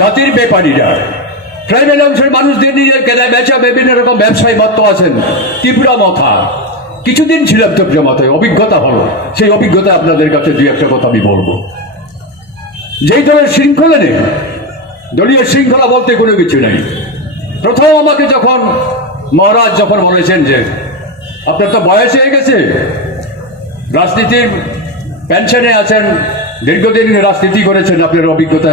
জাতির ব্যাপারীরা, ট্রাইবেল অংশের মানুষদের নিয়ে কেনা বেচা বিভিন্ন রকম ব্যবসায়ী মত আছেন। ত্রিপুরা মথা, কিছুদিন ছিলাম ত্রিপুরা মথায়, অভিজ্ঞতা হলো। সেই অভিজ্ঞতা আপনাদের কাছে দুই একটা কথা আমি বলবো। যেই দলের শৃঙ্খলা নেই, দলীয় শৃঙ্খলা বলতে কোনো কিছু নেই। প্রথম আমাকে যখন মহারাজ যখন বলেছেন যে আপনার তো বয়স হয়ে গেছে, রাজনীতির পেনশনে আছেন, দীর্ঘদিন রাজনীতি করেছেন, আপনার অভিজ্ঞতা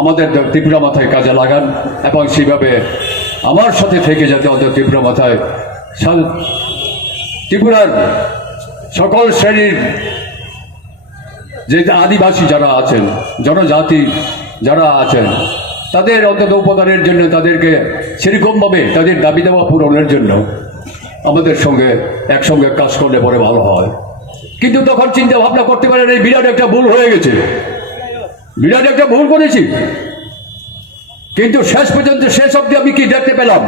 আমাদের ত্রিপুরা মাথায় কাজে লাগান এবং সেইভাবে আমার সাথে থেকে যাতে অন্তত ত্রিপুরা মাথায় ত্রিপুরার সকল শ্রেণীর যে আদিবাসী যারা আছেন, জনজাতি যারা আছেন, তাদের অন্তত উপকারের জন্য, তাদেরকে সেরকমভাবে তাদের দাবি দেওয়া পূরণের জন্য আমাদের সঙ্গে একসঙ্গে কাজ করলে পরে ভালো হয়। কিন্তু তখন চিন্তা ভাবনা করতে পারেন এই বিরাট একটা ভুল হয়ে গেছে, বিরাট একটা ভুল করেছি। কিন্তু শেষ পর্যন্ত শেষ অবধি আমি কি দেখতে পেলাম?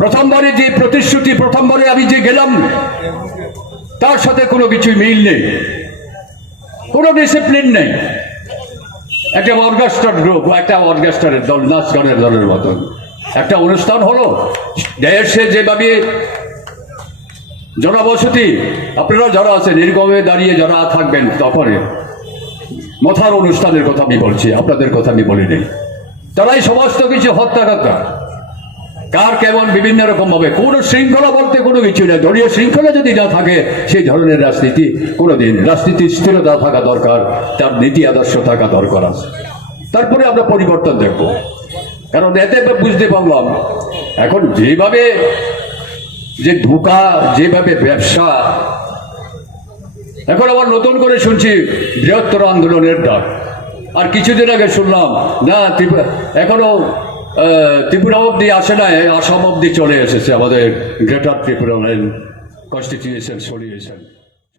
প্রথমবারে যে প্রতিশ্রুতি, প্রথমবারে আমি যে গেলাম, তার সাথে কোনো কিছুই মিল নেই, কোনো ডিসিপ্লিন নেই। একটা অর্কেস্ট্রার গ্রুপ, একটা অর্কেস্ট্রারের দল, নাচ গানের দলের মতন একটা অনুষ্ঠান হলো। দেশে যেভাবে জনবসতি, আপনারা যারা আছেন এরকমভাবে দাঁড়িয়ে যারা থাকবেন, তখন মথার অনুষ্ঠানের কথা আমি বলছি, আপনাদের কথা আমি বলি নেই। তারাই সমস্ত কিছু হত্যা কার কেমন বিভিন্ন রকম ভাবে, কোনো শৃঙ্খলা বলতে কোনো কিছু নেই। দলীয় শৃঙ্খলা যদি না থাকে, সেই ধরনের রাজনীতি কোনোদিন, রাজনীতির স্থিরতা থাকা দরকার, তার নীতি আদর্শ থাকা দরকার আছে। তারপরে আমরা পরিবর্তন দেখব। কারণ এতে বুঝতে পারলাম এখন যেভাবে যে ধোঁকা, যেভাবে ব্যবসা, এখন আবার নতুন করে শুনছি বৃহত্তর আন্দোলনের ডাক। আর কিছুদিন আগে শুনলাম না এখনো ত্রিপুরা অব্দি আসে না, আসাম অব্দি চলে এসেছে আমাদের গ্রেটার ত্রিপুরা কনস্টিটিউশন সলিউশন।